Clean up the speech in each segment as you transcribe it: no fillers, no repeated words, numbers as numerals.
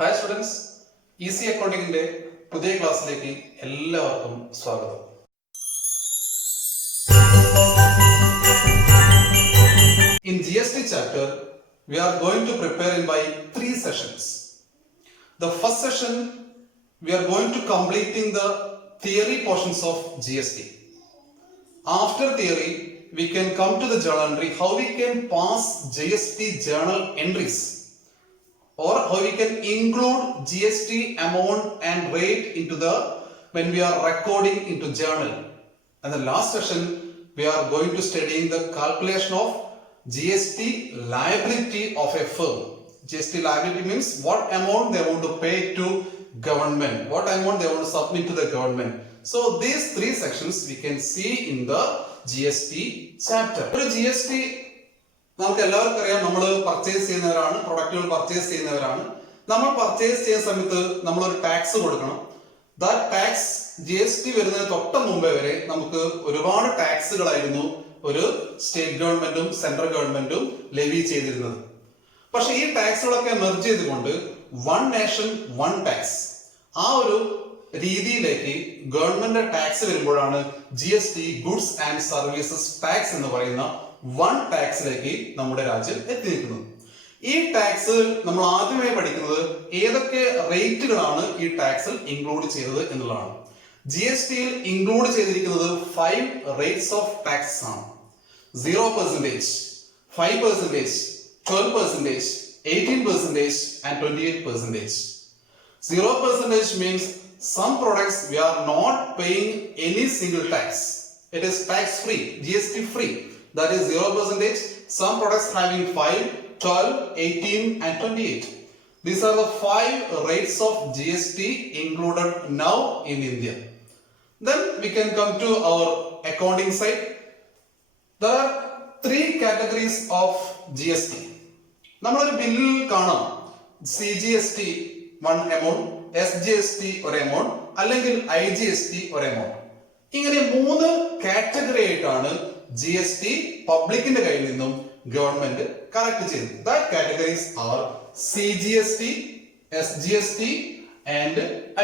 Hi students, easy അക്കൗണ്ടിങ്ങിന്റെ പുതിയ ക്ലാസ്സിലേക്ക് എല്ലാവർക്കും സ്വാഗതം. In GST chapter, we are going to prepare in by 3 sessions. The first session, we are going to completing the theory portions of GST. After theory, we can come to the journal entry, how we can pass GST journal entries, or how we can include GST amount and rate into the when we are recording into journal. And the last session, we are going to studying the calculation of GST liability of a firm. GST liability means what amount they want to pay to government, what amount they want to submit to the government. So these 3 sections we can see in the GST chapter. ഒരു GST നമുക്ക് എല്ലാവർക്കും അറിയാം, നമ്മൾ purchase ചെയ്യുന്നവരാണ്, പ്രൊഡക്റ്റുകൾ purchase ചെയ്യുന്നവരാണ്. നമ്മൾ purchase ചെയ്യുന്ന സമയത്ത് നമ്മളൊരു ടാക്സ് കൊടുക്കണം. ദാറ്റ് ടാക്സ് GST വരുന്നതിന് തൊട്ട് മുമ്പേ വരെ നമുക്ക് ഒരുപാട് ടാക്സുകളായിരുന്നു ഒരു സ്റ്റേറ്റ് ഗവൺമെന്റും സെൻട്രൽ ഗവൺമെന്റും ലെവി ചെയ്തിരുന്നത്. പക്ഷെ ഈ ടാക്സുകളൊക്കെ മെർജ് ചെയ്തുകൊണ്ട് വൺ നേഷൻ വൺ ടാക്സ് ആ ഒരു രീതിയിലേക്ക് ഗവൺമെന്റ് ടാക്സ് വരുമ്പോഴാണ് GST goods and services tax എന്ന് പറയുന്ന വൺ ടാക്സിലേക്ക് നമ്മുടെ രാജ്യം എത്തി നിൽക്കുന്നത്. ഈ ടാക്സ് നമ്മൾ ആദ്യമായി പഠിക്കുന്നത് ഏതൊക്കെ റേറ്റുകളാണ് ഈ ടാക്സിൽ ഇൻക്ലൂഡ് ചെയ്തത് എന്നുള്ളതാണ്. GSTയിൽ ഇൻക്ലൂഡ് ചെയ്തിരിക്കുന്നത് 5 റേറ്റ്സ് ഓഫ് ടാക്സ് ആണ്. 0%, 5%, 12%, 18% and 28%. 0% means some products we are not paying any single tax. It is tax free, GST free. That is 0%. Some products having 5, 12, 18 and 28. These are the 5 rates of GST included now in India. Then we can come to our accounting side. There are 3 categories of GST. നമ്മളൊരു ബില്ലിൽ കാണാം CGST 1 amount, SGST ഒരു amount, അല്ലെങ്കിൽ IGST ഒരു amount. ഇങ്ങനെ 3 category ആയിട്ടാണ് GST പബ്ലിക്കിന്റെ കയ്യിൽ നിന്നും ഗവൺമെന്റ് കളക്ട് ചെയ്യുന്നത്. That categories are CGST, SGST and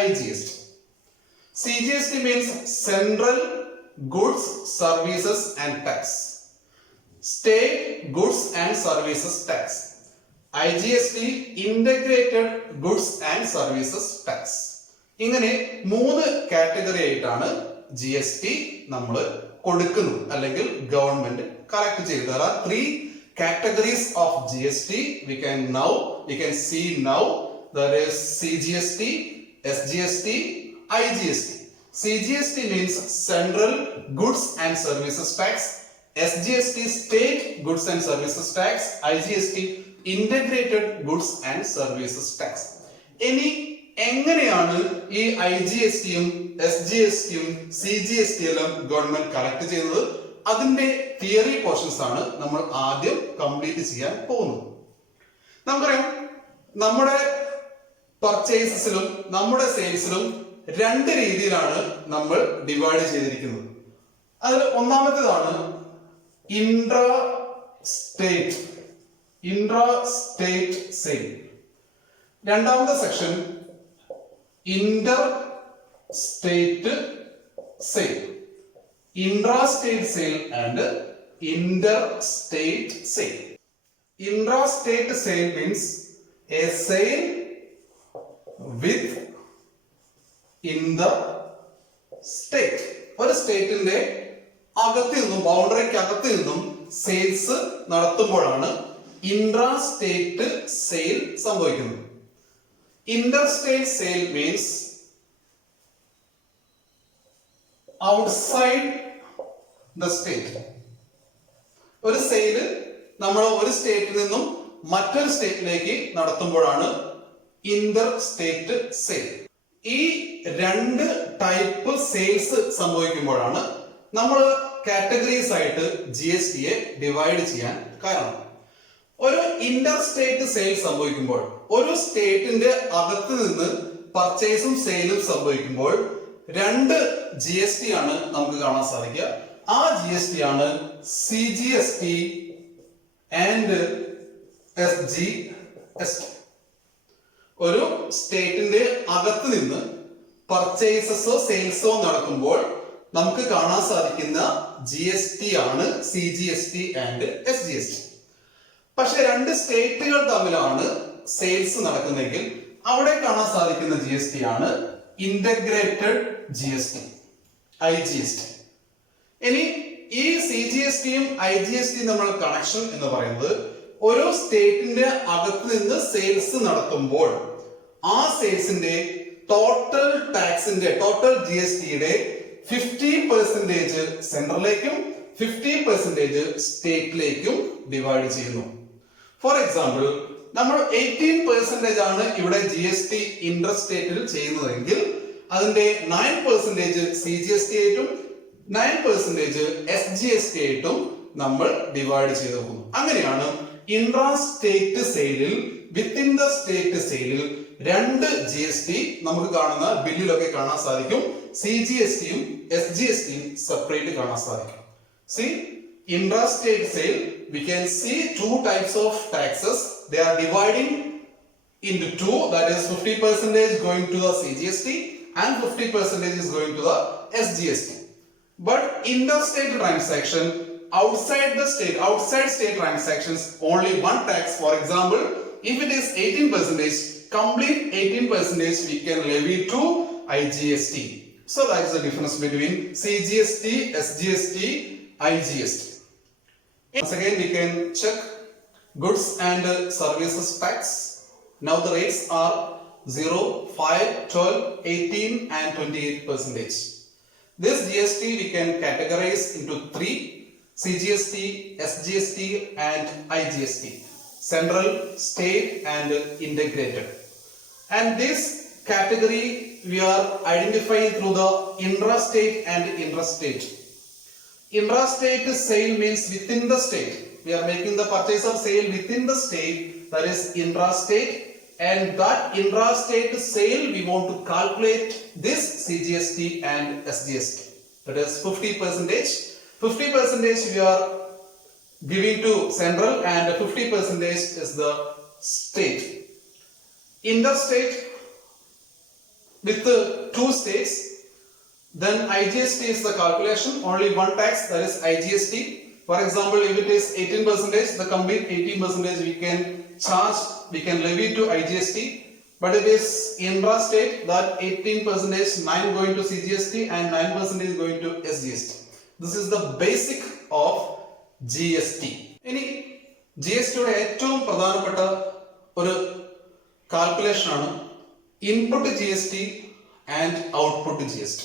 IGST. CGST means Central Goods, Services and Tax. State Goods and Services Tax. IGST Integrated Goods and Services Tax. ഇങ്ങനെ 3 category ആയിട്ടാണ് GST നമ്മൾ കൊടുക്കുന്നത് അല്ലെങ്കിൽ government collect ചെയ്യുന്നത്. There are 3 categories of GST we can see now. That is CGST, SGST, IGST. CGST means Central Goods and Services Tax. SGST State Goods and Services Tax. IGST Integrated Goods and Services Tax. ഇനി എങ്ങനെയാണ് ഈ IGSTയും SGSTയും CGST എല്ലാം government collect ചെയ്യുന്നത്? അതിന്റെ theory portions ആണ് നമ്മൾ ആദ്യം complete ചെയ്യാൻ പോകുന്നത്. നമുക്കറിയാം, നമ്മുടെ പർച്ചേസസിലും നമ്മുടെ സെയിൽസിലും 2 രീതിയിലാണ് നമ്മൾ ഡിവൈഡ് ചെയ്തിരിക്കുന്നത്. അതിൽ ഒന്നാമത്തേതാണ് ഇൻട്രാ സ്റ്റേറ്റ് സെയിൽ. രണ്ടാമത്തെ section Inter state sale. Intra-state sale and inter-state sale. Intra-state sale means a sale with in the state. ഒരു സ്റ്റേറ്റിന്റെ അകത്ത് നിന്നും ബൗണ്ടറിക്ക് അകത്ത് നിന്നും സെയിൽസ് നടത്തുമ്പോഴാണ് ഇൻട്രാ-സ്റ്റേറ്റ് സെയിൽ സംഭവിക്കുന്നത്. Inter-state sale means outside the state. ഒരു സെയില് നമ്മൾ ഒരു സ്റ്റേറ്റിൽ നിന്നും മറ്റൊരു സ്റ്റേറ്റിലേക്ക് നടത്തുമ്പോഴാണ് ഇന്റർ സ്റ്റേറ്റ് സെയിൽ. ഈ 2 ടൈപ്പ് സെയിൽസ് സംഭവിക്കുമ്പോഴാണ് നമ്മൾ കാറ്റഗറീസ് ആയിട്ട് GSTയെ ഡിവൈഡ് ചെയ്യാൻ കാരണം. ഒരു ഇന്റർ സ്റ്റേറ്റ് സെയിൽ സംഭവിക്കുമ്പോൾ ഒരു സ്റ്റേറ്റിന്റെ അകത്ത് നിന്ന് പർച്ചേസും സെയിലും സംഭവിക്കുമ്പോൾ 2 GST ആണ് നമുക്ക് കാണാൻ സാധിക്കുക. ആ GST ആണ് CGST and SGST. ഒരു സ്റ്റേറ്റിന്റെ അകത്ത് നിന്ന് പർച്ചേസസോ സെയിൽസോ നടക്കുമ്പോൾ നമുക്ക് കാണാൻ സാധിക്കുന്ന GST ആണ് CGST ആൻഡ് SGST. പക്ഷെ രണ്ട് സ്റ്റേറ്റുകൾ തമ്മിലാണ് സെയിൽസ് നടക്കുന്നതെങ്കിൽ അവിടെ കാണാൻ സാധിക്കുന്ന GST ആണ് ഇന്റഗ്രേറ്റഡ് GST, IGST. ഇനി ഈ CGSTയും IGSTയും തമ്മിലുള്ള കണക്ഷൻ എന്ന് പറയുന്നത് ഒരു സ്റ്റേറ്റിന്റെ അകത്ത് നിന്ന് സെയിൽസ് നടത്തുമ്പോൾ ആ സെയിൽസിന്റെ ടോട്ടൽ ടാക്സിന്റെ ടോട്ടൽ GSTയുടെ 50% സെൻട്രലിലേക്കും 50% സ്റ്റേറ്റിലേക്കും ഡിവൈഡ് ചെയ്യുന്നു. ഫോർ എക്സാമ്പിൾ, നമ്മൾ 18% ആണ് ഇവിടെ GST ഇന്റർ സ്റ്റേറ്റിൽ ചെയ്യുന്നതെങ്കിൽ അതിന്റെ 9% CGST ആയിട്ടും 9% SGST ആയിട്ടും നമ്മൾ ഡിവൈഡ് ചെയ്ത് പോകുന്നു. അങ്ങനെയാണ് ഇൻട്രാ സ്റ്റേറ്റ് സെയിലിൽ വിത്തിൻ ദ സ്റ്റേറ്റ് സെയിലിൽ രണ്ട് GST നമുക്ക് കാണുന്ന ബില്ലിലൊക്കെ കാണാൻ സാധിക്കും. CGSTയും SGSTയും സെപ്പറേറ്റ് കാണാൻ സാധിക്കും. See, intrastate sale, we can see two types of taxes. They are dividing into two, that is 50% going to the CGST and 50% is going to the SGST. But interstate transaction, outside state transactions, only one tax. For example, if it is 18%, complete 18% we can levy to IGST. So that is the difference between CGST, SGST, IGST. Once again we can check goods and services tax. Now the rates are 0, 5, 12, 18 and 28%. This GST we can categorize into three: CGST, SGST and IGST. Central, state and integrated. And this category we are identifying through the intrastate and interstate. Intrastate sale means within the state. We are making the purchase of sale within the state, that is intrastate, and that intrastate sale we want to calculate this CGST and SGST. That is 50%. 50% we are giving to central and 50% is the state. Interstate with the two states, then IGST is the calculation, only one tax, that is IGST. For example, if it is 18%, the complete 18% we can charge, we can levy to IGST. But it is intrastate, that 18%, 9 going to CGST and 9% is going to SGST. This is the basic of GST. ഇനി GSTയുടെ ഏറ്റവും പ്രധാനപ്പെട്ട ഒരു calculation ആണ് input GST and output GST.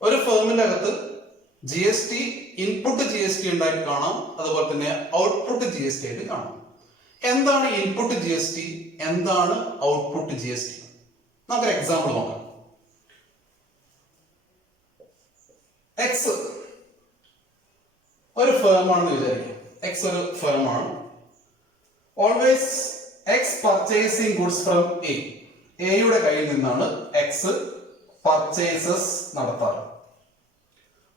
ഒരു ഫേമിന്റെ അകത്ത് GST input GST ഉണ്ടായിട്ട് കാണാം, അതുപോലെ തന്നെ ഔട്ട്പുട്ട് GST ആയിട്ട് കാണാം. എന്താണ് ഇൻപുട്ട് GST, എന്താണ് ഔട്ട്പുട്ട് GST? നമുക്കൊരു എക്സാമ്പിൾ നോക്കാം. എക്സ് ഒരു ഫേം ആണെന്ന് വിചാരിക്കാം. എക്സ് ഒരു ഫേം ആണ്. Always X purchasing goods from എയുടെ കയ്യിൽ നിന്നാണ് എക്സ് പർച്ചേസസ് നടത്താറ്.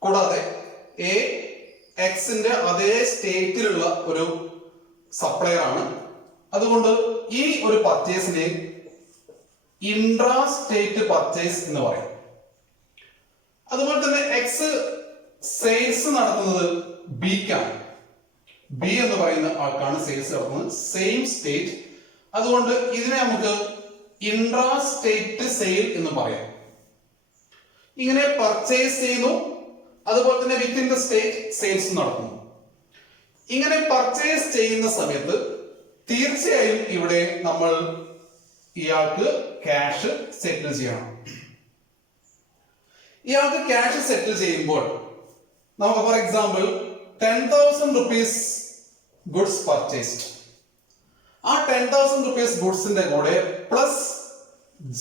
കൂടാതെ എ എക്സിന്റെ അതേ സ്റ്റേറ്റിലുള്ള ഒരു സപ്ലയർ ആണ്. അതുകൊണ്ട് ഈ ഒരു പർച്ചേസിനെ ഇൻട്രാ സ്റ്റേറ്റ് പർച്ചേസ് എന്ന് പറയും. അതുപോലെ തന്നെ എക്സ് സെയിൽസ് നടത്തുന്നത് ബിക്കാണ്. ബി എന്ന് പറയുന്ന ആൾക്കാണ് സെയിൽസ് നടത്തുന്നത്, സെയിം സ്റ്റേറ്റ്. അതുകൊണ്ട് ഇതിനെ നമുക്ക് ഇൻട്രാ സ്റ്റേറ്റ് സെയിൽ എന്ന് പറയാം. ഇങ്ങനെ പർച്ചേസ് ചെയ്യുന്നു, അതുപോലെ തന്നെ വിത്തിൻ ദ സ്റ്റേറ്റ് സെയിൽസ് നടത്തുന്നു. ഇങ്ങനെ പർച്ചേസ് ചെയ്യുന്ന സമയത്ത് തീർച്ചയായും ഇവിടെ നമ്മൾ ഇയാൾക്ക് ക്യാഷ് സെറ്റിൽ ചെയ്യണം. ഇയാൾക്ക് ക്യാഷ് സെറ്റിൽ ചെയ്യുമ്പോൾ നമുക്ക് for example 10,000 rupees goods purchased. ആ 10,000 rupees ഗുഡ്സിന്റെ കൂടെ പ്ലസ്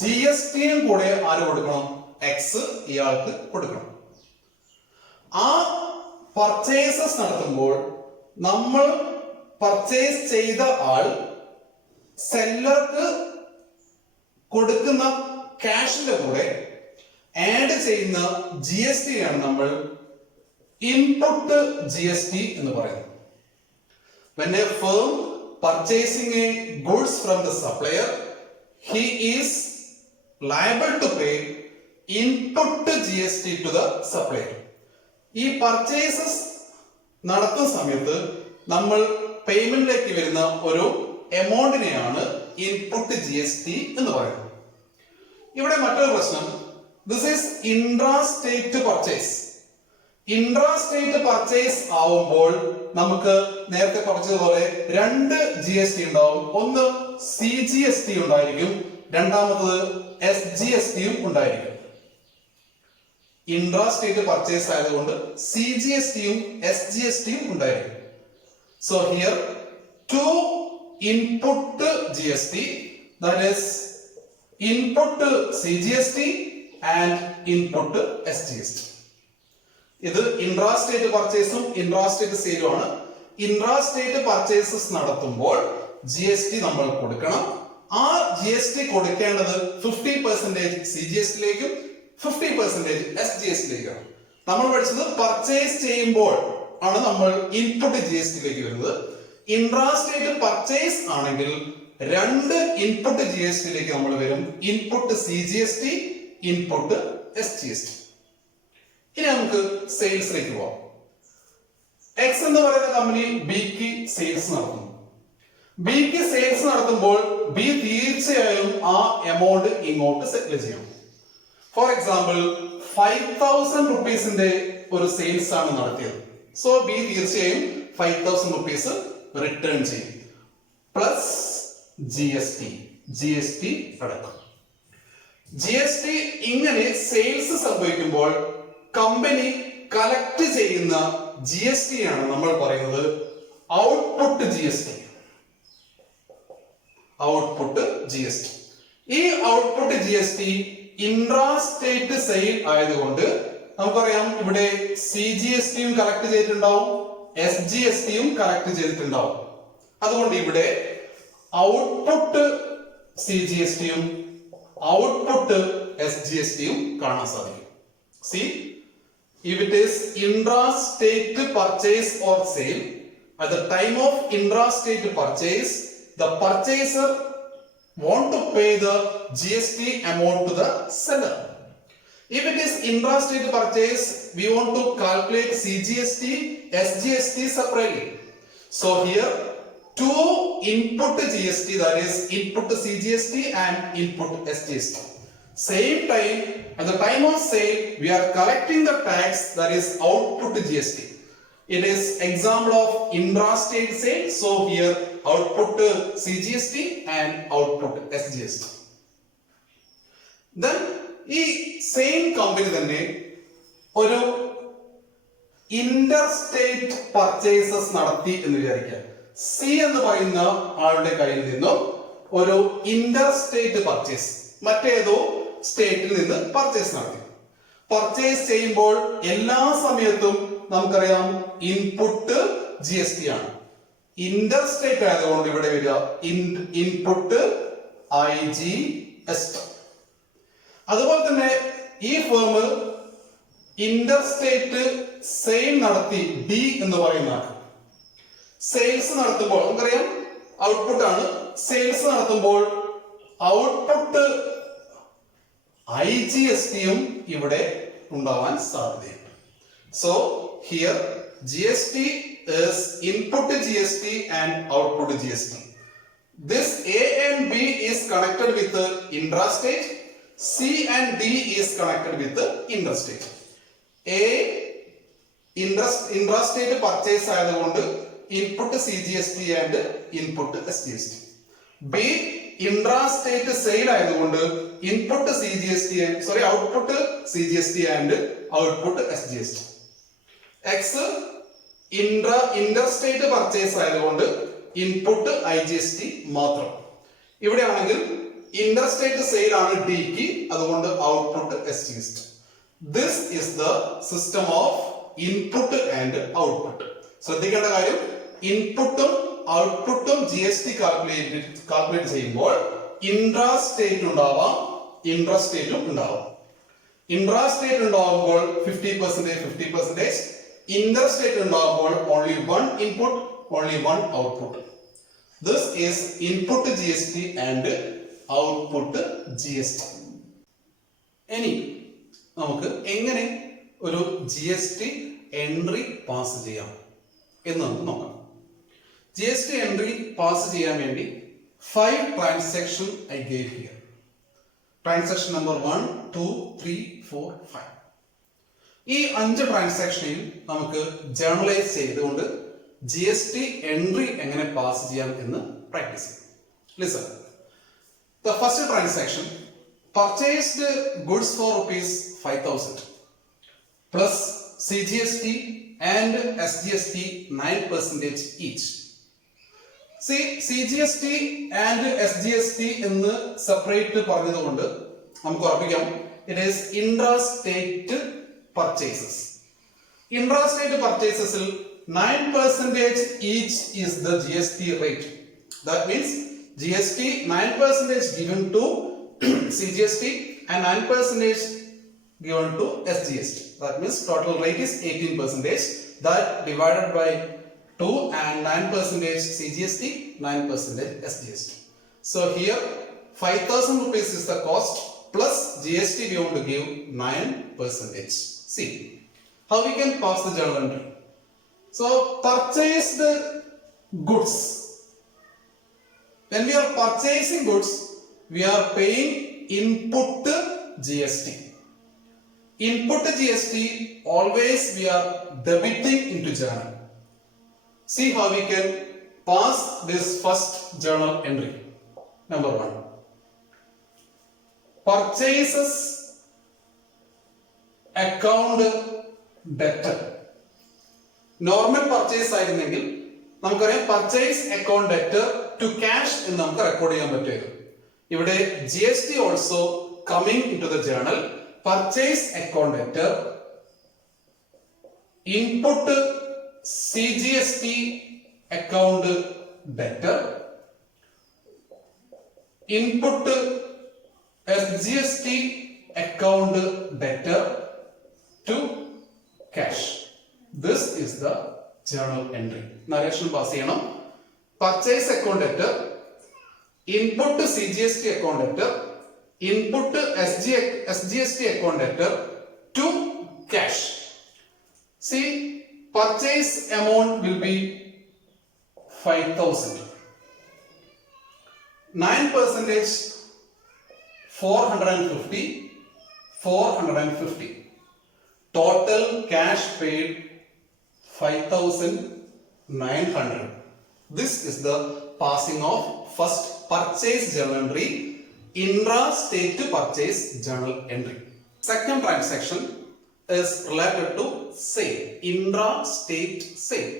GSTയും കൂടെ ആര് കൊടുക്കണം? എക്സ് ഇയാൾക്ക് കൊടുക്കണം. ആ പർച്ചേസസ് നടത്തുമ്പോൾ നമ്മൾ പർച്ചേസ് ചെയ്ത ആൾ സെല്ലർക്ക് കൊടുക്കുന്ന ക്യാഷിന്റെ കൂടെ ആഡ് ചെയ്യുന്ന GST ആണ് നമ്മൾ ഇൻപുട്ട് GST എന്ന് പറയുന്നത്. When a firm purchasing a goods from the supplier, he is liable to pay input GST to the supplier. ഈ പർച്ചേസസ് നടത്തുന്ന സമയത്ത് നമ്മൾ പേയ്മെന്റിലേക്ക് വരുന്ന ഒരു എമൗണ്ടിനെയാണ് ഇൻപുട്ട് GST എന്ന് പറയുന്നത്. ഇവിടെ മറ്റൊരു പ്രശ്നം, this is intra-state purchase. Intra-state purchase ആവുമ്പോൾ നമുക്ക് നേരത്തെ പറഞ്ഞതുപോലെ രണ്ട് GST ഉണ്ടാവും. ഒന്ന് CGST ഉണ്ടായിരിക്കും, രണ്ടാമത്തത് SGST ഉണ്ടായിരിക്കും. ഇൻട്രാ-സ്റ്റേറ്റ് പർച്ചേസ് ആയതുകൊണ്ട് CGST SGST ഉണ്ടായിരിക്കും. So here too input GST, that is input CGST and input SGST. ഇത് ഇൻട്രാ-സ്റ്റേറ്റ് പർച്ചേസും ഇൻട്രാ-സ്റ്റേറ്റ് സെയിലും ആണ്. ഇൻട്രാ-സ്റ്റേറ്റ് പർച്ചേസസ് നടത്തുമ്പോൾ GST നമ്മൾ കൊടുക്കണം. ആ GST കൊടുക്കേണ്ടത് 50% CGST-ലേക്കും 50% SGST-ലേക്കാണ്. നമ്മൾ പഠിച്ചത് പർച്ചേസ് ചെയ്യുമ്പോൾ ആണ് നമ്മൾ ഇൻപുട്ട് GST-ലേക്ക് വരുന്നത്. ഇൻട്രാ-സ്റ്റേറ്റ് പർച്ചേസ് ആണെങ്കിൽ രണ്ട് ഇൻപുട്ട് GST-ലേക്ക് നമ്മൾ വരും. Input CGST, input SGST. ഇനി നമുക്ക് സെയിൽസിലേക്ക് പോവാം. എക്സ് എന്ന് പറയുന്ന കമ്പനി ബിക്ക് സെയിൽസ് നടത്തുന്നു. ബിക്ക് സെയിൽസ് നടത്തുമ്പോൾ ബി തീർച്ചയായും ആ എമൗണ്ട് ഇങ്ങോട്ട് സെറ്റിൽ ചെയ്യും. ഫോർ എക്സാമ്പിൾ 5000 റുപ്പീസിന്റെ ഒരു സെയിൽസ് ആണ് നടത്തിയത്. സോ ബി തീർച്ചയായും 5000 റുപ്പീസ് റിട്ടേൺ ചെയ്യും, പ്ലസ് GST അടക്കം. GST ഇങ്ങനെ സെയിൽസ് സംഭവിക്കുമ്പോൾ കമ്പനി കളക്ട് ചെയ്യുന്ന GST ആണ് നമ്മൾ പറയുന്നത് ഔട്ട്പുട്ട് GST. Output GST. ഈ ഔട്ട്പുട്ട് GST ഇൻട്രാ-സ്റ്റേറ്റ് സെയിൽ ആയതുകൊണ്ട് നമുക്കറിയാം ഇവിടെ CGST കളക്ട് ചെയ്തിട്ടുണ്ടാവും, SGST കളക്ട് ചെയ്തിട്ടുണ്ടാവും. അതുകൊണ്ട് ഇവിടെ ഔട്ട്പുട്ട് CGST ഔട്ട്പുട്ട് SGST കാണാൻ സാധിക്കും. See, if it is intra-state purchase or sale, at the time of intra-state purchase, the purchaser want to pay the GST amount to the seller. If it is intra-state purchase, we want to calculate CGST, SGST separately. So here two input GST, that is input CGST and input SGST. Same time, at the time of sale, we are collecting the tax, that is output GST. It is example of intra-state sale. So here output CGST and output SGST. Then ഈ same company തന്നെ ഒരു interstate purchases നടത്തി എന്ന് വിചാരിക്കുക. C എന്ന് പറയുന്ന ആളുടെ കയ്യിൽ നിന്നും ഒരു ഇന്റർസ്റ്റേറ്റ് പർച്ചേസ് മറ്റേതോ സ്റ്റേറ്റിൽ നിന്ന് പർച്ചേസ് നടത്തി. പർച്ചേസ് ചെയ്യുമ്പോൾ എല്ലാ സമയത്തും നമുക്കറിയാം ഇൻപുട്ട് GST ആണ്. ഇന്റർസ്റ്റേറ്റ് ആയതുകൊണ്ട് ഇവിടെ വരിക ഇൻപുട്ട് IGST. അതുപോലെ തന്നെ ഈ ഫേം ഇന്റർസ്റ്റേറ്റ് സെയിൽ നടത്തി, ഡി എന്ന് പറയുന്ന സെയിൽസ് നടത്തുമ്പോൾ നമുക്കറിയാം ഔട്ട്പുട്ട് ആണ്. സെയിൽസ് നടത്തുമ്പോൾ ഔട്ട്പുട്ട് IGST ഇവിടെ ഉണ്ടാവാൻ സാധ്യതയുണ്ട്. So here GST is input GST and output GST. This A and B is connected with the intrastate. C and D is connected with the interstate. A intrastate purchase ആയതുകൊണ്ട് input CGST and input SGST. B intrastate sale ആയതുകൊണ്ട് input CGST and output CGST and output SGST. X interstate purchase ആയതുകൊണ്ട് input IGST മാത്രം. ഇവിടെ ആണെങ്കിൽ interstate sale ആണ് ഡിക്ക്, അതുകൊണ്ട് output SGST. This is the system of input and output. ശ്രദ്ധിക്കേണ്ട കാര്യം, ഇൻപുട്ടും ഔട്ട്പുട്ടും GST കാൽക്കുലേറ്റ് ചെയ്യുമ്പോൾ ഇൻട്രാസ്റ്റേറ്റ് ഉണ്ടാവാം, ഇൻട്രാസ്റ്റേറ്റും ഉണ്ടാവാം. ഇൻട്രാസ്റ്റേറ്റ് ഉണ്ടാവുമ്പോൾ 50%, interstate ഉണ്ടാകുമ്പോൾ only one input, only one output. This is input GST and output GST. ഇനി നമുക്ക് എങ്ങനെ ഒരു GST എൻട്രി പാസ് ചെയ്യാം എന്ന് നമുക്ക് നോക്കാം. GST എൻട്രി പാസ് ചെയ്യാൻ വേണ്ടി 5 transaction I gave here. Transaction number 1, 2, 3, 4, 5. ഈ 5 ട്രാൻസാക്ഷനെയും നമുക്ക് ജേർണലൈസ് ചെയ്തുകൊണ്ട് GST എൻട്രി എങ്ങനെ പാസ് ചെയ്യാം എന്ന് പ്രാക്ടീസ് ചെയ്യാം. Listen. The first transaction, purchased goods for rupees 5,000 plus CGST and SGST 9% each. See, CGST and SGST എന്ന് സെപ്പറേറ്റ് പറഞ്ഞതുകൊണ്ട് നമുക്ക് ഉറപ്പിക്കാം it is intra-state purchases. Intra-state purchases 9% each is the GST rate. That means GST 9% given to CGST and 9% given to SGST. That means total rate is 18%. That divided by 2 and 9% CGST, 9% SGST. So here 5,000 rupees is the cost plus GST we want to give 9%. See how we can pass the journal entry. So purchased goods. When we are purchasing goods, we are paying input GST. Input GST always we are debiting into journal. See how we can pass this first journal entry. Number 1. Purchases account debtor. Normal purchase ആയിരുന്നെങ്കിൽ നമുക്കറിയാം purchase account debtor to cash എന്ന് നമുക്ക് record ചെയ്യാൻ പറ്റുമായിരുന്നു. ഇവിടെ GST also coming into the journal. Purchase account debtor input CGST account debtor input SGST account debtor to cash. This is the journal entry. Narration pass ചെയ്യണം. Purchase account debtor, input CGST account debtor, input SGST account debtor to cash. See, purchase amount will be 5,000. 9% 450. 450. Total cash paid 5,900. This is the passing of first purchase journal entry, intra-state purchase journal entry. Second transaction is related to sale, intra-state sale.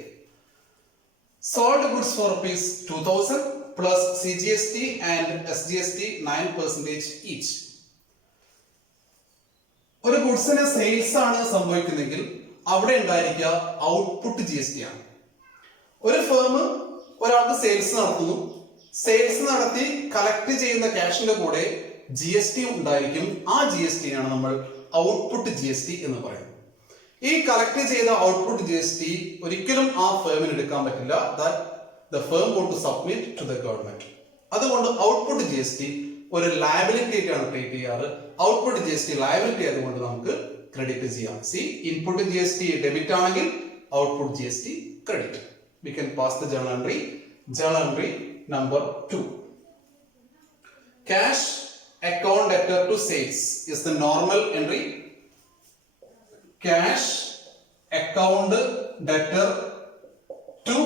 Sold goods for rupees 2,000 plus CGST and SGST 9% each. ഒരു ഗുഡ്സിന് sales ആണ് സംഭവിക്കുന്നെങ്കിൽ അവിടെ ഉണ്ടായിരിക്കുക output GST ആണ്. ഒരു firm ഒരാൾക്ക് sales നടത്തുന്നു. Sales നടത്തി collect ചെയ്യുന്ന ക്യാഷിന്റെ കൂടെ GST ഉണ്ടായിരിക്കും. ആ GST ആണ് നമ്മൾ ഔട്ട്പുട്ട് GST എന്ന് പറയുന്നത്. ഈ കളക്ട് ചെയ്ത ഔട്ട്പുട്ട് GST ഒരിക്കലും ആ ഫേമിന് എടുക്കാൻ പറ്റില്ല. That the firm won't to submit to the government. അതുകൊണ്ട് ഔട്ട്പുട്ട് GST ഒരു ലയബിലിറ്റി ആയിട്ടാണ് ട്രീറ്റ് ചെയ്യാറ്. ഔട്ട്പുട്ട് GST ലയബിലിറ്റി ആയതുകൊണ്ട് നമുക്ക് ക്രെഡിറ്റ് ചെയ്യാം. സി ഇൻപുട്ട് GST ഡെബിറ്റ് ആണെങ്കിൽ output GST credit. We can pass the journal entry. Journal entry number 2. Cash account debtor to sales is the normal entry. Cash account debtor to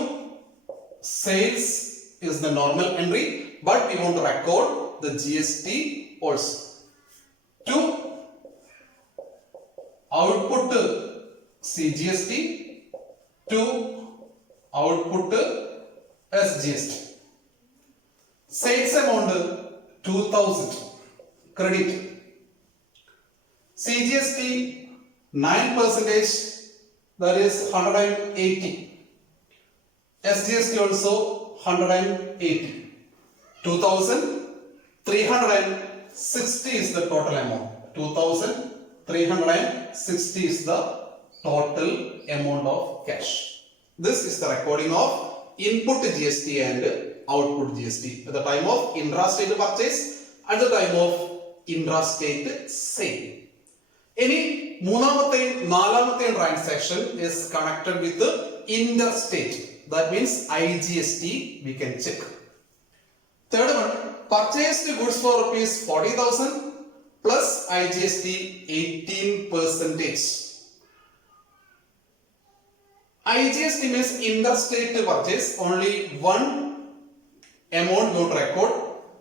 sales is the normal entry, but we want to record the GST also. To output CGST to output SGST. Sales amount 2,000 credit. CGST 9%, that is 180. SGST also 180. 2,360 is the total amount. 2,360 is the total amount of cash. This is the recording of input GST and output GST at the time of intra-state purchase at the time of intrastate sale. Any മൂന്നാമത്തെയും നാലാമത്തെയും transaction is connected with the interstate. That means IGST we can check. Third one, purchased goods for rupees 40,000 plus IGST 18%. IGST means interstate purchase, only one amount you record.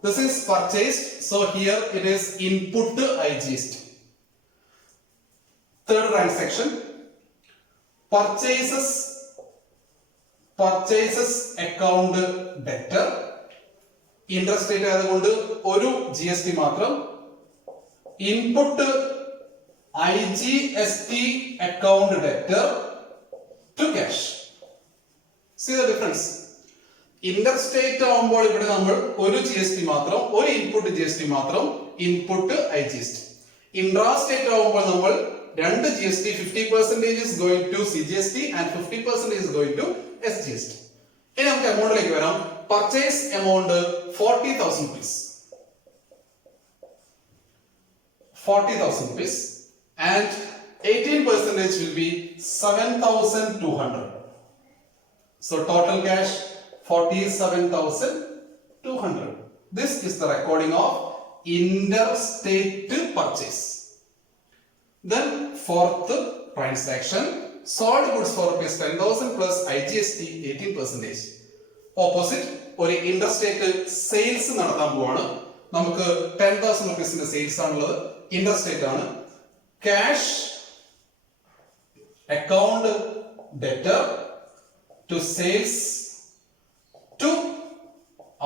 This is purchased, so here it is input to IGST. Third transaction, purchases account debtor. Interstate ആയതുകൊണ്ട് ഒരു GST മാത്രം. Input IGST account debtor to cash. See the difference. Interstate ആവുമ്പോൾ ഇവിടെ നമ്മൾ ഒരു GST മാത്രം, ഒരു input GST മാത്രം, ഇൻപുട്ട് IGST. Intrastate ആവുമ്പോൾ നമ്മൾ രണ്ട് GST, 50% is going to CGST and 50% is going to SGST. ഇനി നമുക്ക് എമൗണ്ടിലേക്ക് വരാം. Purchase amount 40,000 rupees. 40,000 rupees and 18% will be 7,200. So total cash 47,200. This is the recording of interstate purchase. Then fourth transaction, sold goods for rupees 10,000 plus IGST 18%. Opposite, ഒരു interstate sales നടത്താൻ പോവാണ്. നമുക്ക് 10,000 rupeesന്റെ sales ആണുള്ളത്, interstate ആണ്. Cash account debtor to sales to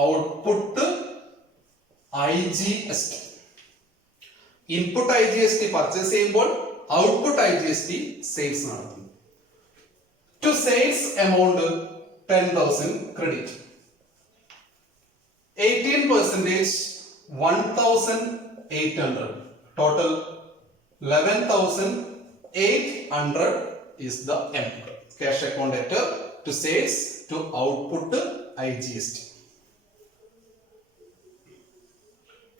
output IGST. Input IGST purchase ചെയ്യുമ്പോൾ output IGST sales നടത്തുന്നു. To sales amount 10,000 credit. 18% 1,800. Total 11,800 is the amount. Cash account debtor to sales to output IGST.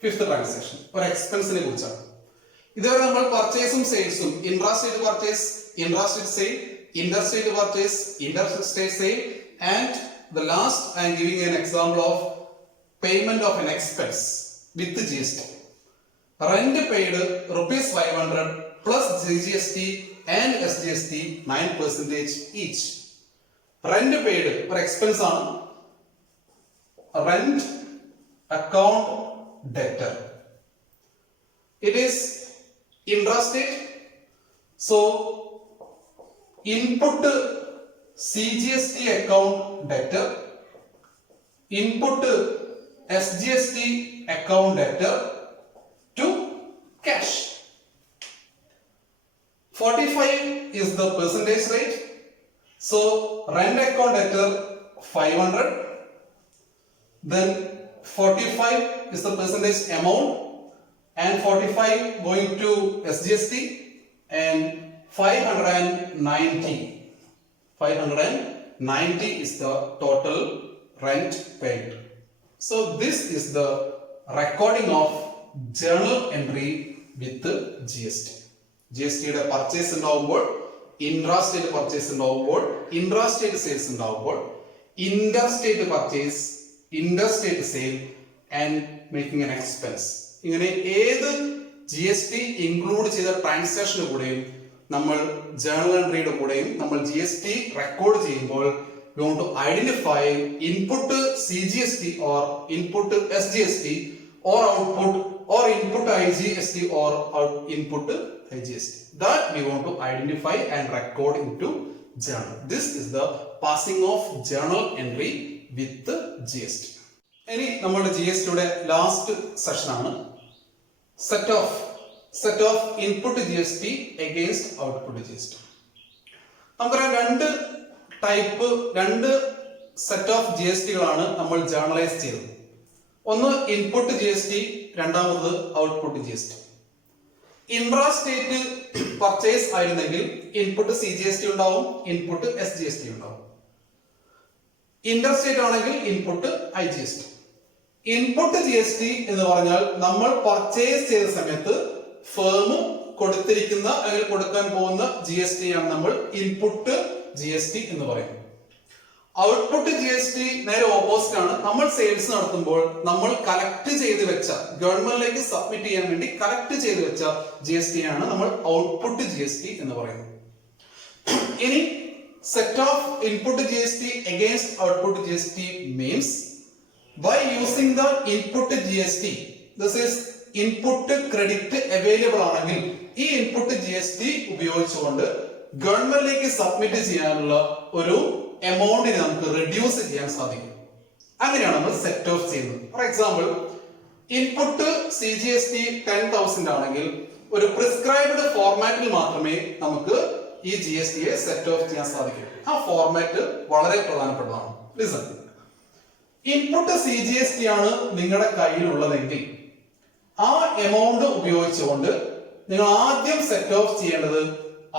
Fifth transaction, or expense-നെ കുറിച്ചാണ്. ഇതുവരെ നമ്മൾ പർച്ചേസും സെയിൽസും, intrastate purchase, intrastate sale, interstate purchase, interstate sale, and the last I am giving an example of payment of an expense with GST. Rent paid rupees 500 plus GST and SGST 9% each. Rent paid for expense on rent account debtor. It is intrastate, so input CGST account debtor, input SGST account debtor to cash. 45 is the percentage rate, so rent account debtor 500, then 45 is the percentage amount and 45 going to SGST and 590 is the total rent paid. So this is the recording of journal entry with GST. GST യുടെ purchase ഉണ്ടാവുമ്പോൾ, intrastate purchase ഉണ്ടാവുമ്പോൾ, intrastate sales ഉണ്ടാവുമ്പോൾ, interstate purchase, interstate sale and making an expense, ഇങ്ങനെ ഏത് GST include ചെയ്ത ട്രാൻസാക്ഷന് കൂടെയും നമ്മൾ ജേർണൽ എൻട്രിയുടെ കൂടെയും നമ്മൾ GST റെക്കോർഡ് ചെയ്യുമ്പോൾ we want to identify input CGST or input SGST or output or input IGST or input IGST. That we want to identify and record into journal. This is the passing of journal entry with GST. ഇനി നമ്മുടെ GSTയുടെ last session ആണ് set of input GST against output GST. നമുക്കറിയാം രണ്ട് set of GSTകളാണ് നമ്മൾ journalise ചെയ്തത്. ഒന്ന് input GST, രണ്ടാമത് output GST. Intrastate purchase ആയിരുന്നെങ്കിൽ ഇൻപുട്ട് CGST ഉണ്ടാവും, ഇൻപുട്ട് SGST ഉണ്ടാവും. ഇന്റർസ്റ്റേറ്റ് ആണെങ്കിൽ input IGST. Input G S T എന്ന് പറഞ്ഞാൽ നമ്മൾ പർച്ചേസ് ചെയ്ത സമയത്ത് ഫേം കൊടുത്തിരിക്കുന്ന അല്ലെങ്കിൽ കൊടുക്കാൻ പോകുന്ന ജി എസ് ടി ആണ് നമ്മൾ ഇൻപുട്ട് ജി എസ് ടി എന്ന് പറയുന്നത്. ഔട്ട്പുട്ട് ജി എസ് ടി നേരെ ഓപ്പോസിറ്റ് ആണ്. നമ്മൾ സെയിൽസ് നടത്തുമ്പോൾ നമ്മൾ കളക്ട് ചെയ്ത് വെച്ച, ഗവൺമെന്റിലേക്ക് സബ്മിറ്റ് ചെയ്യാൻ വേണ്ടി കളക്ട് ചെയ്ത് വെച്ച ജി എസ് ടി ആണ് നമ്മൾ ഔട്ട്പുട്ട് ജി എസ് ടി എന്ന് പറയുന്നത്. ഇനി set of input G S T against output G S T means by using the input GST, this is input credit available ആണെങ്കിൽ ഈ ഇൻപുട്ട് ജി എസ് ടി ഉപയോഗിച്ചുകൊണ്ട് ഗവൺമെന്റിലേക്ക് submit ചെയ്യാനുള്ള ഒരു എമൗണ്ടിനെ നമുക്ക് reduce ചെയ്യാൻ സാധിക്കും. അങ്ങനെയാണ് നമ്മൾ സെറ്റ് ഓഫ് ചെയ്യുന്നത്. For example, input C G S T 10,000 ആണെങ്കിൽ ഒരു പ്രിസ്ക്രൈബ്ഡ് ഫോർമാറ്റിൽ മാത്രമേ നമുക്ക് ഈ ജി എസ് ടിയെ സെറ്റ് ഓഫ് ചെയ്യാൻ സാധിക്കൂ. ആ ഫോർമാറ്റ് വളരെ പ്രധാനപ്പെട്ടതാണ്. Listen, input C G S T ആണ് നിങ്ങളുടെ കയ്യിലുള്ളതെങ്കിൽ ആ എമൗണ്ട് ഉപയോഗിച്ചുകൊണ്ട് നിങ്ങൾ ആദ്യം സെറ്റ് ഓഫ് ചെയ്യേണ്ടത്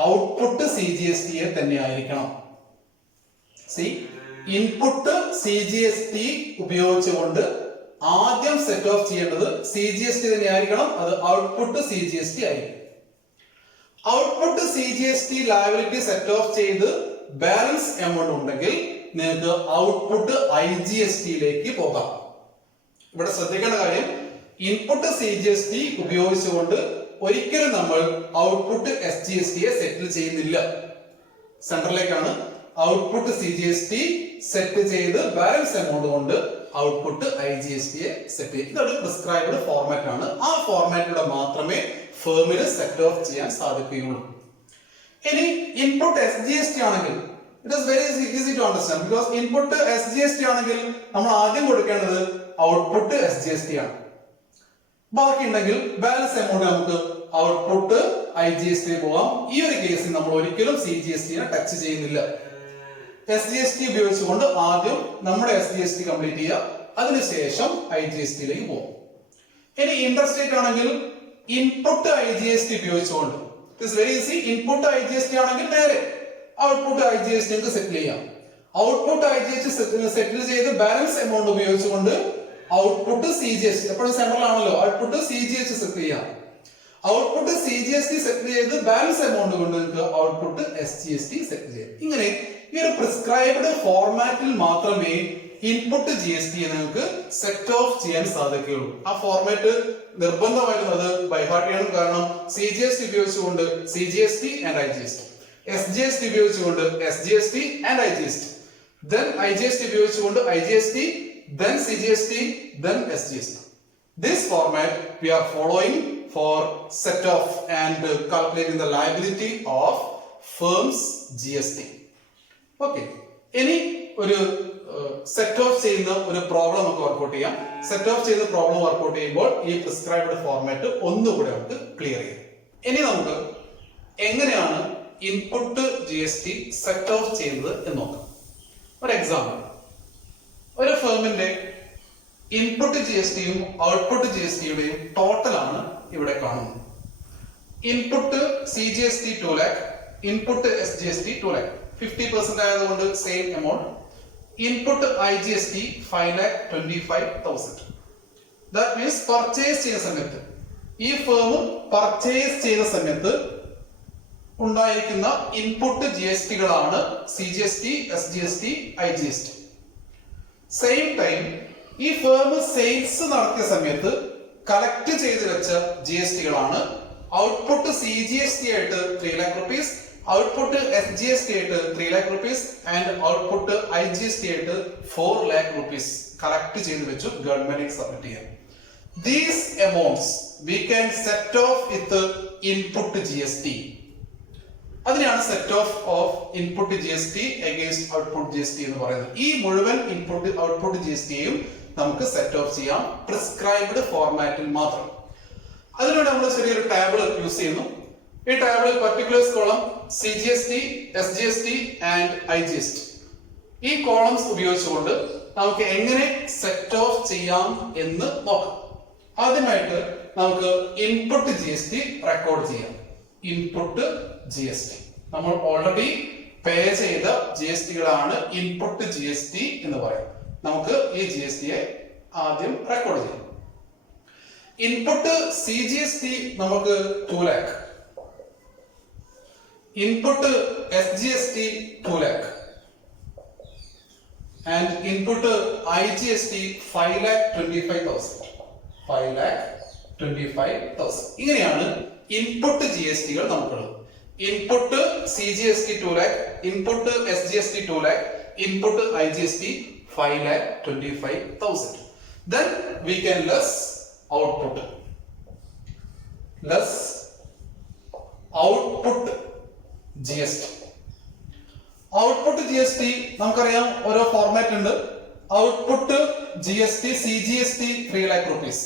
ഔട്ട്പുട്ട് സി ജി എസ് ടിയെ തന്നെ ആയിരിക്കണം. Input C G S T ഉപയോഗിച്ചുകൊണ്ട് ആദ്യം സെറ്റ് ഓഫ് ചെയ്യേണ്ടത് സി ജി എസ് ടി തന്നെ ആയിരിക്കണം. അത് output C G S T ആയിരിക്കും. Output C G S T liability set off ചെയ്ത് ബാലൻസ് എമൗണ്ട് ഉണ്ടെങ്കിൽ നിങ്ങൾക്ക് ഔട്ട്പുട്ട് ഐ ജി എസ് ടിയിലേക്ക് പോകാം. ഇവിടെ ശ്രദ്ധിക്കേണ്ട കാര്യം, input C G S T ഉപയോഗിച്ചുകൊണ്ട് ഒരിക്കലും നമ്മൾ ഔട്ട്പുട്ട് എസ് ജി എസ് ടിയെ സെറ്റിൽ ചെയ്യുന്നില്ല. സെൻട്രലിലേക്കാണ് output C G S T set ചെയ്ത് ബാലൻസ് എമൗണ്ട് കൊണ്ട് ഔട്ട്പുട്ട് ഐ ജി എസ് ടിയെ സെറ്റ് ചെയ്യും. ഇതൊരു പ്രിസ്ക്രൈബ്ഡ് ഫോർമാറ്റ് ആണ്. ആ ഫോർമാറ്റിലൂടെ മാത്രമേ ഫേമിന് സെറ്റ് ഓഫ് ചെയ്യാൻ സാധിക്കുകയുള്ളൂ. ഇനി input S G S T ആണെങ്കിൽ it is very easy to understand, because input SGST ആണെങ്കിൽ നമ്മൾ ആദ്യം കൊടുക്കേണ്ടത് ഔട്ട്പുട്ട് SGST ആണ്. ബാക്കി ഉണ്ടെങ്കിൽ ബാലൻസ് എമൗണ്ട് നമുക്ക് ഔട്ട്പുട്ട് IGST പോവാം. ഈ ഒരു കേസിൽ നമ്മൾ ഒരിക്കലും CGST ടച്ച് ചെയ്യുന്നില്ല. SGST ഉപയോഗിച്ചുകൊണ്ട് ആദ്യം നമ്മുടെ SGST കംപ്ലീറ്റ് ചെയ്യുക, അതിനുശേഷം IGST പോകും. ഇനി ഇന്റർസ്റ്റേറ്റ് ആണെങ്കിൽ ഇൻപുട്ട് IGST ഉപയോഗിച്ചുകൊണ്ട്, it is very easy, input IGST ആണെങ്കിൽ നേരെ output I G S T settle ചെയ്യാം. Output I G S T settle ചെയ്ത് ബാലൻസ് എമൗണ്ട് ഉപയോഗിച്ചുകൊണ്ട് output C G S T, എപ്പോഴും സെൻട്രൽ ആണല്ലോ, output C G S T settle ചെയ്യാം. Output C G S T settle ചെയ്ത് balance amount കൊണ്ട് നിങ്ങൾക്ക് output S G S T settle ചെയ്യാം. ഇങ്ങനെ ഈ ഒരു പ്രിസ്ക്രൈബ്ഡ് ഫോർമാറ്റിൽ മാത്രമേ ഇൻപുട്ട് ജി എസ് ടി നിങ്ങൾക്ക് സെറ്റ് ഓഫ് ചെയ്യാൻ സാധിക്കുകയുള്ളൂ. ആ ഫോർമാറ്റ് നിർബന്ധമായിട്ടും അത് ബൈഹാർട്ട് ചെയ്യണം. കാരണം സി ജി എസ് ടി ഉപയോഗിച്ചുകൊണ്ട് C G S T and I G S T, S G S T ഉപയോഗിച്ചുകൊണ്ട് S G S T and I G S T, then I G S T ഉപയോഗിച്ചുകൊണ്ട് I G S T, then C G S T, then S G S T. This format we are following for set off and calculating the liability of firm's GST. Okay. ഇനി ഒരു set of ചെയ്യുന്ന ഒരു problem നമുക്ക് workout ചെയ്യാം. Set of ചെയ്യുന്ന problem workout ചെയ്യുമ്പോൾ ഈ prescribed format ഒന്നുകൂടെ നമുക്ക് ക്ലിയർ ചെയ്യാം. ഇനി നമുക്ക് എങ്ങനെയാണ് input G S T set off ചെയ്യുന്നത് എന്ന് നോക്കാം. ഒരു എക്സാമ്പിൾ, ഒരു ഫേമിന്റെ ഇൻപുട്ട് ജി എസ് ടിയും ഔട്ട്പുട്ട് ജി എസ് ടിയുടെയും ടോട്ടൽ ആണ് ഇവിടെ കാണുന്നത്. Input C G S T 2 lakh, input S G S T 2 lakh, 50% ആയതുകൊണ്ട് same amount. Input I G S T 5,25,000. That means purchase ചെയ്യുന്ന സമയത്ത്, ഈ ഫേം പർച്ചേസ് ചെയ്ത സമയത്ത് ഉണ്ടായിരിക്കുന്ന ഇൻപുട്ട് ജി എസ് ടികളാണ് C G S T, S G S T, I G S T. Same time ഈ firm sales നടത്തിയ സമയത്ത് കളക്ട് ചെയ്ത് വെച്ച ജി എസ് ടികളാണ് output C G S T ആയിട്ട് 3 lakh rupees, output S G S T ആയിട്ട് 3 lakh rupees and output I G S T ആയിട്ട് 4 lakh rupees collect ചെയ്ത് വെച്ചു ഗവൺമെന്റിന് സബ്മിറ്റ് ചെയ്യാൻ. These amounts we can set off with input GST. അതിനെയാണ് set of input G S T against output G S T എന്ന് പറയുന്നത്. ഈ മുഴുവൻ ഇൻപുട്ട് ഔട്ട്പുട്ട് ജി എസ് ടിയും നമുക്ക് സെറ്റ് ഓഫ് ചെയ്യാം പ്രിസ്ക്രൈബ്ഡ് ഫോർമാറ്റിൽ മാത്രം. അതിനുവേണ്ടി നമ്മൾ ചെറിയൊരു ടേബിൾ യൂസ് ചെയ്യുന്നു. ഈ ടേബിളിൽ particulars column C G S T, S G S T and I G S T, ഈ കോളംസ് ഉപയോഗിച്ചുകൊണ്ട് നമുക്ക് എങ്ങനെ സെറ്റ് ഓഫ് ചെയ്യാം എന്ന് നോക്കാം. ആദ്യമായിട്ട് നമുക്ക് input G S T record ചെയ്യാം. ഇൻപുട്ട് ജി എസ് ടി നമ്മൾ ഓൾറെഡി പേ ചെയ്ത ജി എസ് ടികളാണ് ഇൻപുട്ട് ജി എസ് ടി എന്ന് പറയുന്നത്. നമുക്ക് ഈ ജി എസ് ടിയെ ആദ്യം റെക്കോർഡ് ചെയ്യും. ഇൻപുട്ട് CGST നമുക്ക് 2 lakh, input SGST 2 lakh and input IGST 5,25,000. 5,25,000. ഇങ്ങനെയാണ് ഇൻപുട്ട് GST-കൾ നമുക്കുള്ളത്. Input CGST 2 lakh, input SGST 2 lakh, input IGST 5,25,000. Then we can less output. Less output GST. Output GST നമുക്കറിയാം ഓരോ format ഉണ്ട്. Output GST CGST 3 lakh rupees.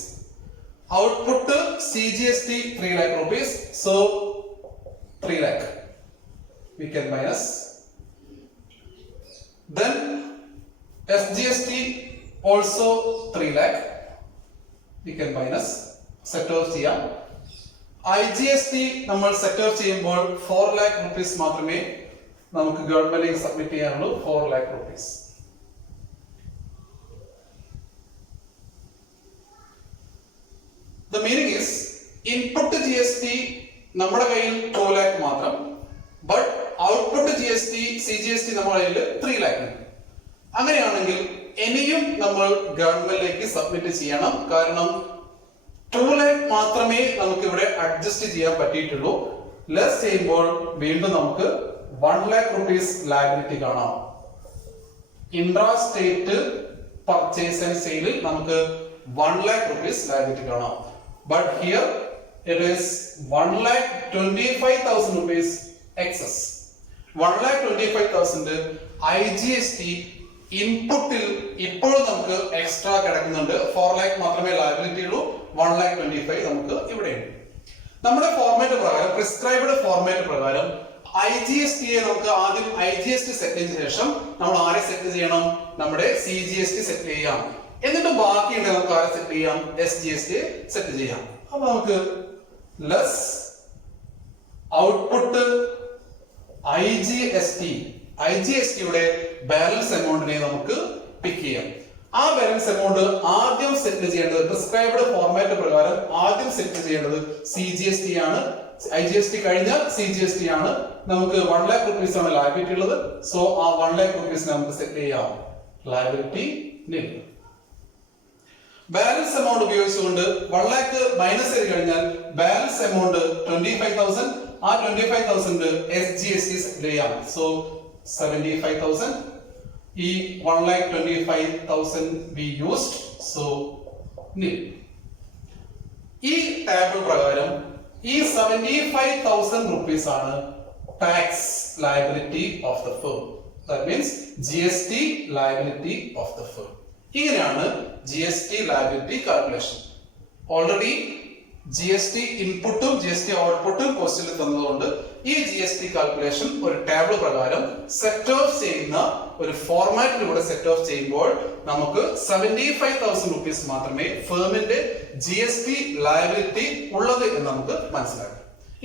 Output CGST 3 lakh rupees. So 3 lakh. We can minus. Then SGST also 3 lakh. We can minus. Set off ചെയ്യാം. IGST നമ്മൾ set of ചെയ്യുമ്പോൾ 4 lakh rupees മാത്രമേ നമുക്ക് ഗവൺമെന്റിലേക്ക് submit ചെയ്യാനുള്ളൂ. 4 lakh rupees. The meaning is input GST നമ്മുടെ കയ്യിൽ 2 lakh മാത്രം, but output GST CGST നമ്മുടെ കയ്യിൽ 3 lakh ഉണ്ട്. അങ്ങനെയാണെങ്കിൽ ഇനിയും നമ്മൾ ഗവൺമെന്റിലേക്ക് സബ്മിറ്റ് ചെയ്യണം. കാരണം 2 lakh മാത്രമേ നമുക്ക് ഇവിടെ അഡ്ജസ്റ്റ് ചെയ്യാൻ പറ്റിയിട്ടുള്ളൂ. ലെസ് ചെയ്യുമ്പോൾ വീണ്ടും നമുക്ക് 1 lakh rupees ലയബിലിറ്റി കാണാം. ഇൻട്രാ സ്റ്റേറ്റ് പർച്ചേസ് ആൻഡ് സെയിലിൽ നമുക്ക് 1 lakh rupees ലയബിലിറ്റി കാണാം. But here it is 1,25,000 rupees excess. 1,25,000 IGST ഇൻപുട്ടിൽ ഇപ്പോഴും നമുക്ക് എക്സ്ട്രാ കിടക്കുന്നുണ്ട്. 4 lakh മാത്രമേ ലയബിലിറ്റി ഉള്ളൂ. 1,25,000 നമുക്ക് ഇവിടെയുണ്ട്. നമ്മുടെ ഫോർമാറ്റ് പ്രകാരം, പ്രിസ്ക്രൈബ്ഡ് ഫോർമാറ്റ് പ്രകാരം IGST നമുക്ക് ആദ്യം IGST സെറ്റ് ചെയ്ത ശേഷം നമ്മൾ ആരെ സെറ്റ് ചെയ്യണം? നമ്മുടെ CGST സെറ്റ് ചെയ്യാം. എന്നിട്ട് ബാക്കിയുണ്ടെങ്കിൽ നമുക്ക് ആരെ സെറ്റ് ചെയ്യാം? SGST സെറ്റ് ചെയ്യാം. അപ്പൊ നമുക്ക് ലെസ് ഔട്ട്പുട്ട് IGST-യുടെ ബാലൻസ് എമൗണ്ടിനെ നമുക്ക് പിക്ക് ചെയ്യാം. ആ ബാലൻസ് എമൗണ്ട് ആദ്യം സെറ്റ് ചെയ്യേണ്ടത് പ്രിസ്ക്രൈബ്ഡ് ഫോർമാറ്റ് പ്രകാരം ആദ്യം സെറ്റ് ചെയ്യേണ്ടത് CGST ആണ്. IGST കഴിഞ്ഞാൽ CGST ആണ്. നമുക്ക് 1 lakh rupees ആണ് ലയബിലിറ്റി ഉള്ളത്. സോ ആ 1 lakh rupees നമുക്ക് സെറ്റ് ചെയ്യാം. ലയബിലിറ്റി നിൽ. ബാലൻസ് എമൗണ്ട് ഉപയോഗിച്ചുകൊണ്ട് 1 lakh മൈനസ് ചെയ്ത് കഴിഞ്ഞാൽ ബാലൻസ് എമൗണ്ട് 25,000. ആ 25,000 SGST സെറ്റ് ചെയ്യാം. സോ 75,000. ഈ 1,25,000 we used. So nil. ഈ ടേബിൾ പ്രകാരം ഈ 75,000 rupees ആണ് tax liability of the firm. That means GST liability of the firm. ഇങ്ങനെയാണ് GST liability calculation. Already GST ഇൻപുട്ടും GST ഔട്ട്പുട്ടും ക്വസ്റ്റ്യനിൽ തന്നതുകൊണ്ട് ഈ GST കാൽക്കുലേഷൻ ഒരു ടേബിൾ പ്രകാരം സെറ്റ് ഓഫ് ചെയ്യുന്ന ഒരു ഫോർമാറ്റിലൂടെ സെറ്റ് ഓഫ് ചെയ്യുമ്പോൾ നമുക്ക് 75,000 rupees മാത്രമേ ഫേമിന്റെ GST ലയബിലിറ്റി ഉള്ളത് എന്ന് നമുക്ക് മനസ്സിലാക്കാം.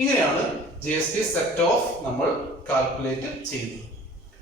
ഇങ്ങനെയാണ് GST സെറ്റ് ഓഫ് നമ്മൾ കാൽക്കുലേറ്റ് ചെയ്യുന്നത്.